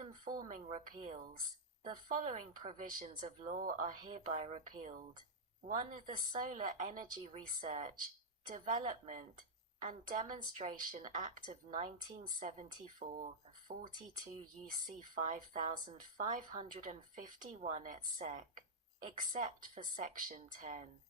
conforming repeals. The following provisions of law are hereby repealed. 1. The Solar Energy Research, Development, and Demonstration Act of 1974, 42 UC 5551 et seq., except for Section 10.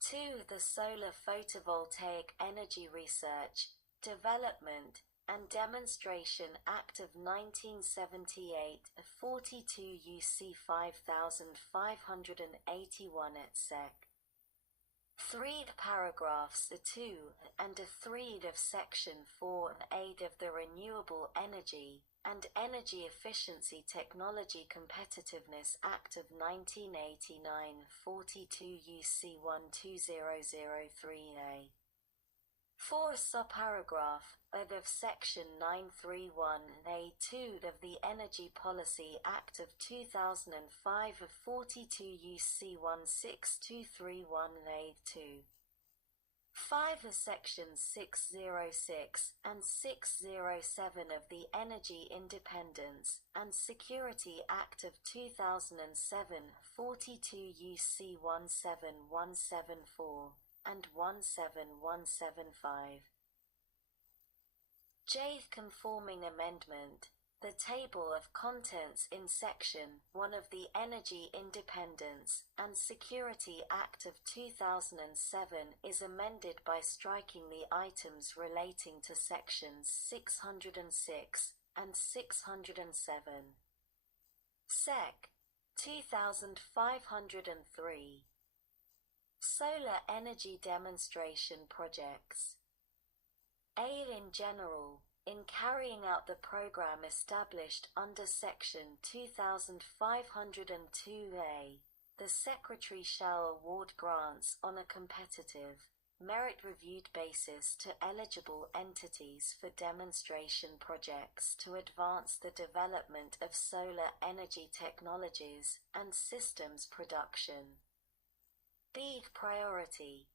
2. The Solar Photovoltaic Energy Research, Development, and Demonstration Act of 1978, 42 UC 5581 et seq. 3. Paragraphs 2 and 3 of Section 4(a) of the Renewable Energy and Energy Efficiency Technology Competitiveness Act of 1989, 42 UC 12003a. 4. Subparagraph of Section 931(a)(2) of the Energy Policy Act of 2005, 42 UC 16231a2. 5. Sections 606 and 607 of the Energy Independence and Security Act of 2007, 42 UC 17174. and 17175. J. Conforming Amendment. The table of contents in Section 1 of the Energy Independence and Security Act of 2007 is amended by striking the items relating to Sections 606 and 607. Sec. 2503. Solar Energy Demonstration Projects. A. In general, in carrying out the program established under Section 2502a, the Secretary shall award grants on a competitive, merit-reviewed basis to eligible entities for demonstration projects to advance the development of solar energy technologies and systems production. B. Priority.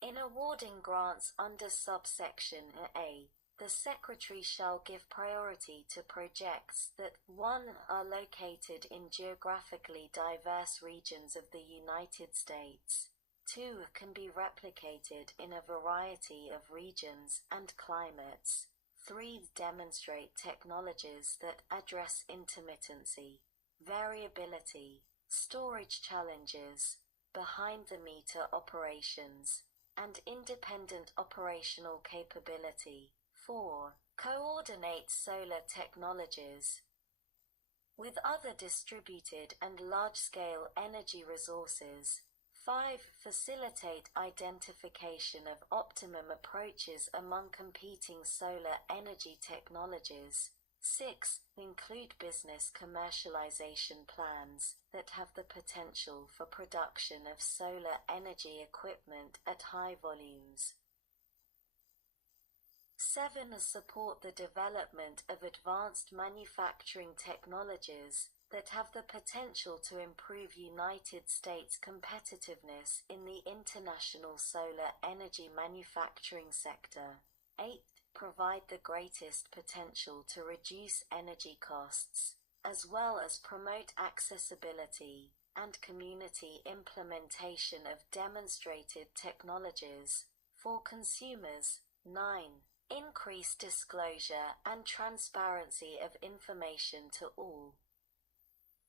In awarding grants under subsection A, the Secretary shall give priority to projects that 1. Are located in geographically diverse regions of the United States, 2. Can be replicated in a variety of regions and climates, 3. Demonstrate technologies that address intermittency, variability, storage challenges, behind-the-meter operations, and independent operational capability. 4. Coordinate solar technologies with other distributed and large-scale energy resources. 5. Facilitate identification of optimum approaches among competing solar energy technologies. 6. Include business commercialization plans that have the potential for production of solar energy equipment at high volumes. 7. Support the development of advanced manufacturing technologies that have the potential to improve United States competitiveness in the international solar energy manufacturing sector. 8. Provide the greatest potential to reduce energy costs, as well as promote accessibility and community implementation of demonstrated technologies for consumers. 9. Increase disclosure and transparency of information to all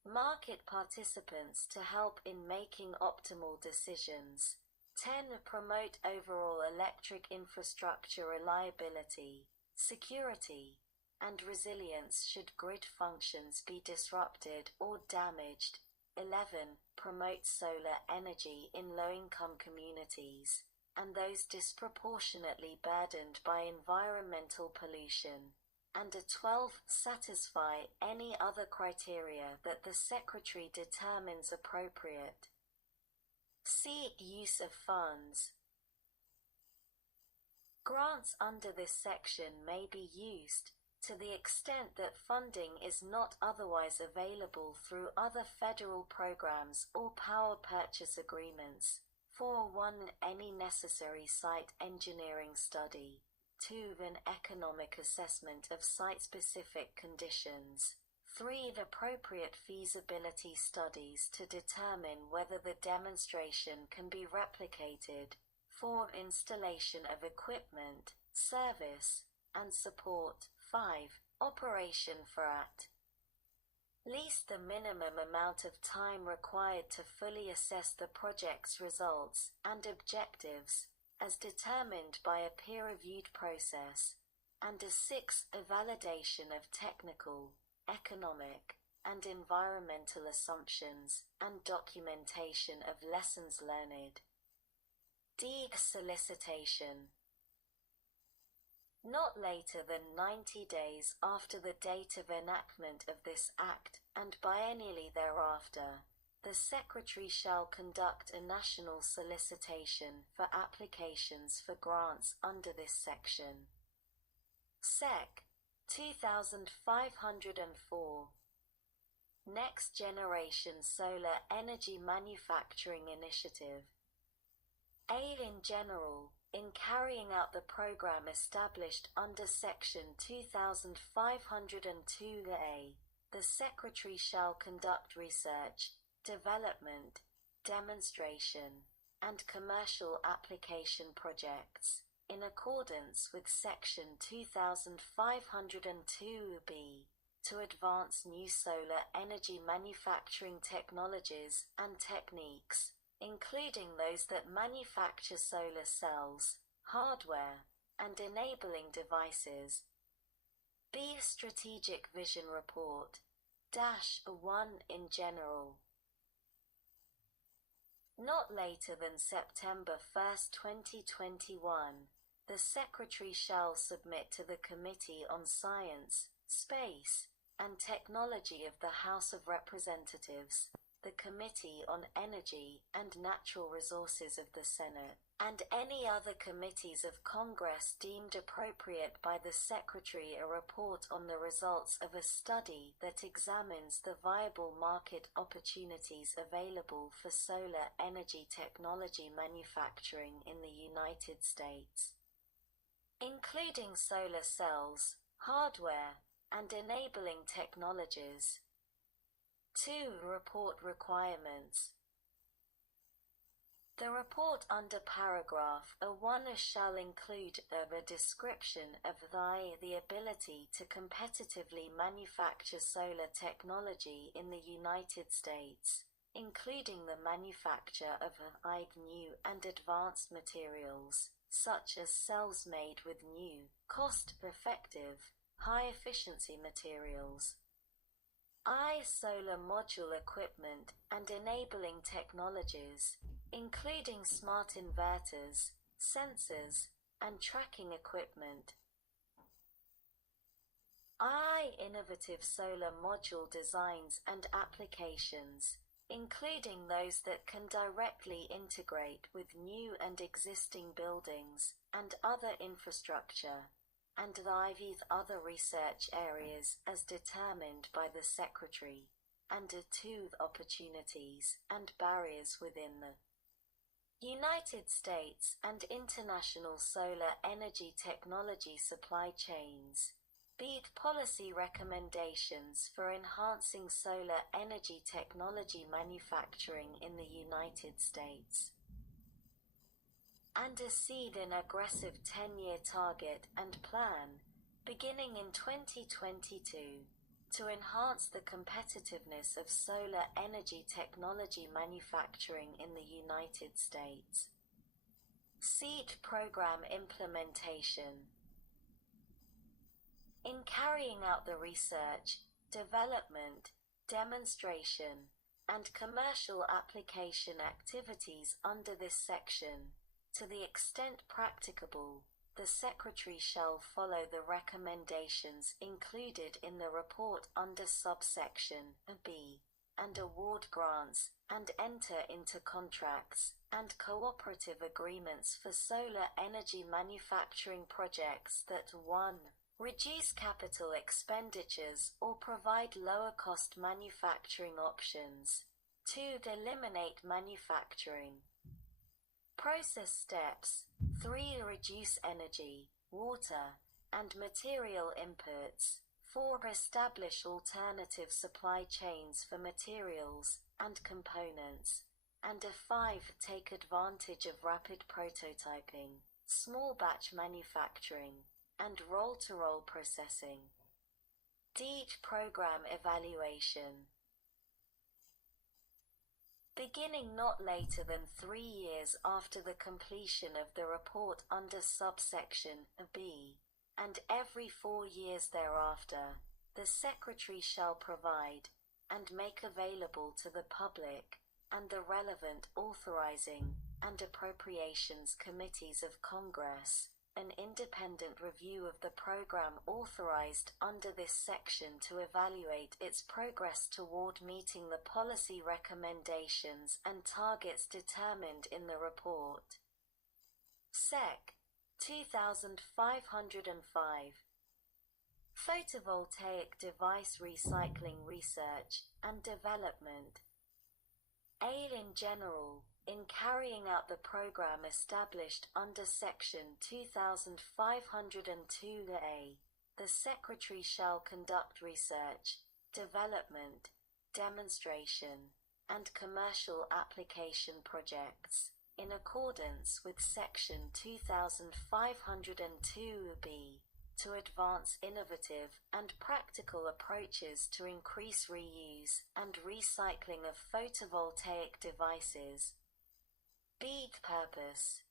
market participants to help in making optimal decisions. 10. Promote overall electric infrastructure reliability, security, and resilience should grid functions be disrupted or damaged. 11. Promote solar energy in low-income communities and those disproportionately burdened by environmental pollution. And 12. Satisfy any other criteria that the Secretary determines appropriate. C. Use of funds. Grants under this section may be used, to the extent that funding is not otherwise available through other federal programs or power purchase agreements, for 1. Any necessary site engineering study, 2. An economic assessment of site-specific conditions. 3. The appropriate feasibility studies to determine whether the demonstration can be replicated. 4. Installation of equipment, service, and support. 5. Operation for at least the minimum amount of time required to fully assess the project's results and objectives, as determined by a peer-reviewed process. And 6. A validation of technical, economic, and environmental assumptions and documentation of lessons learned. D. Solicitation. Not later than 90 days after the date of enactment of this Act, and biennially thereafter, the Secretary shall conduct a national solicitation for applications for grants under this section. Sec. 2504. Next Generation Solar Energy Manufacturing Initiative. A. In general, in carrying out the program established under Section 2502A, the Secretary shall conduct research, development, demonstration, and commercial application projects, in accordance with Section 2502B, to advance new solar energy manufacturing technologies and techniques, including those that manufacture solar cells, hardware, and enabling devices. B. Strategic Vision Report -1 in general. Not later than September 1, 2021, the Secretary shall submit to the Committee on Science, Space, and Technology of the House of Representatives, the Committee on Energy and Natural Resources of the Senate, and any other committees of Congress deemed appropriate by the Secretary a report on the results of a study that examines the viable market opportunities available for solar energy technology manufacturing in the United States, including solar cells, hardware, and enabling technologies. 2. Report requirements. The report under paragraph A1 shall include a description of the ability to competitively manufacture solar technology in the United States, including the manufacture of new and advanced materials, such as cells made with new, cost-effective, high-efficiency materials. Solar module equipment and enabling technologies, including smart inverters, sensors, and tracking equipment. Innovative solar module designs and applications, including those that can directly integrate with new and existing buildings and other infrastructure, and other research areas as determined by the Secretary, and 2. Opportunities and barriers within the United States and international solar energy technology supply chains. B. Policy recommendations for enhancing solar energy technology manufacturing in the United States. And seed an aggressive 10-year target and plan, beginning in 2022, to enhance the competitiveness of solar energy technology manufacturing in the United States. Seed program implementation. In carrying out the research, development, demonstration, and commercial application activities under this section, to the extent practicable, the Secretary shall follow the recommendations included in the report under subsection B, and award grants, and enter into contracts and cooperative agreements for solar energy manufacturing projects that 1. Reduce capital expenditures or provide lower-cost manufacturing options. 2. Eliminate manufacturing process steps. 3. Reduce energy, water, and material inputs. 4. Establish alternative supply chains for materials and components. And 5. Take advantage of rapid prototyping, small batch manufacturing, and roll-to-roll processing. D. Program evaluation. Beginning not later than 3 years after the completion of the report under subsection B, and every 4 years thereafter, the Secretary shall provide, and make available to the public, and the relevant authorizing and appropriations committees of Congress, an independent review of the program authorized under this section to evaluate its progress toward meeting the policy recommendations and targets determined in the report. Sec. 2505. Photovoltaic device recycling research and development. A. In general, in carrying out the program established under Section 2502A, the Secretary shall conduct research, development, demonstration, and commercial application projects, in accordance with Section 2502B, to advance innovative and practical approaches to increase reuse and recycling of photovoltaic devices. B. Purpose.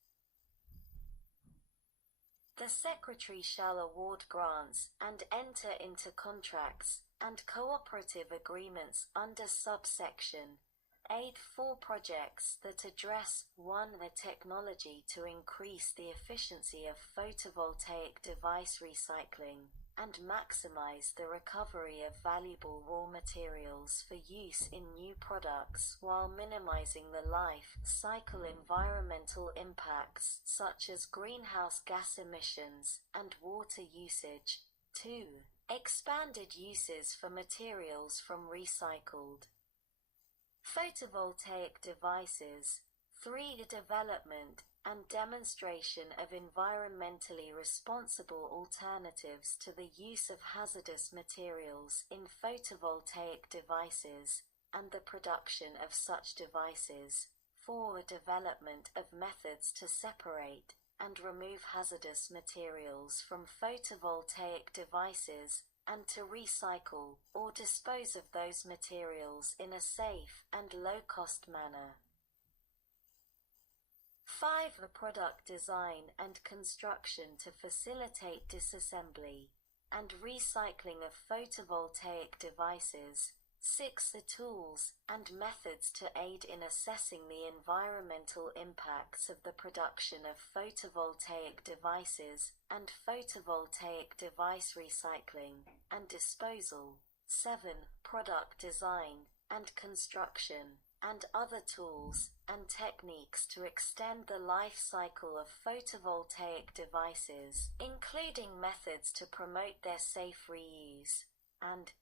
The Secretary shall award grants and enter into contracts and cooperative agreements under subsection A for projects that address 1. The technology to increase the efficiency of photovoltaic device recycling and maximize the recovery of valuable raw materials for use in new products while minimizing the life cycle environmental impacts such as greenhouse gas emissions and water usage. 2. Expanded uses for materials from recycled photovoltaic devices. 3. Development and demonstration of environmentally responsible alternatives to the use of hazardous materials in photovoltaic devices, and the production of such devices. 4. Development of methods to separate and remove hazardous materials from photovoltaic devices, and to recycle or dispose of those materials in a safe and low-cost manner. 5. The product design and construction to facilitate disassembly and recycling of photovoltaic devices. 6. The tools and methods to aid in assessing the environmental impacts of the production of photovoltaic devices and photovoltaic device recycling and disposal. 7. Product design and construction and other tools and techniques to extend the life cycle of photovoltaic devices, including methods to promote their safe reuse. And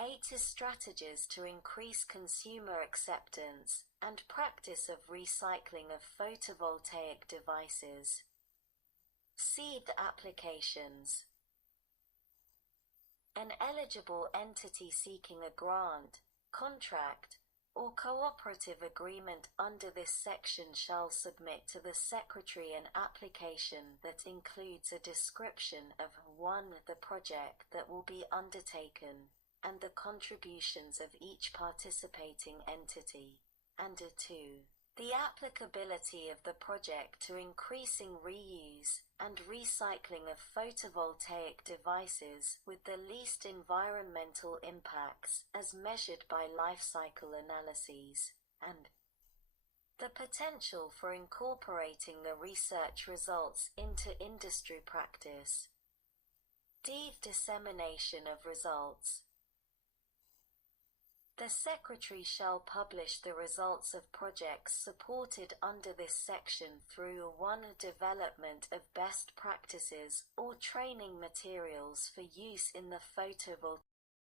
8. Strategies to increase consumer acceptance and practice of recycling of photovoltaic devices. Seed applications. An eligible entity seeking a grant, contract, or cooperative agreement under this section shall submit to the Secretary an application that includes a description of 1. The project that will be undertaken, and the contributions of each participating entity, and 2. The applicability of the project to increasing reuse and recycling of photovoltaic devices with the least environmental impacts as measured by life cycle analyses, and the potential for incorporating the research results into industry practice. D. Dissemination of results. The Secretary shall publish the results of projects supported under this section through 1. Development of best practices or training materials for use in the photovoltaic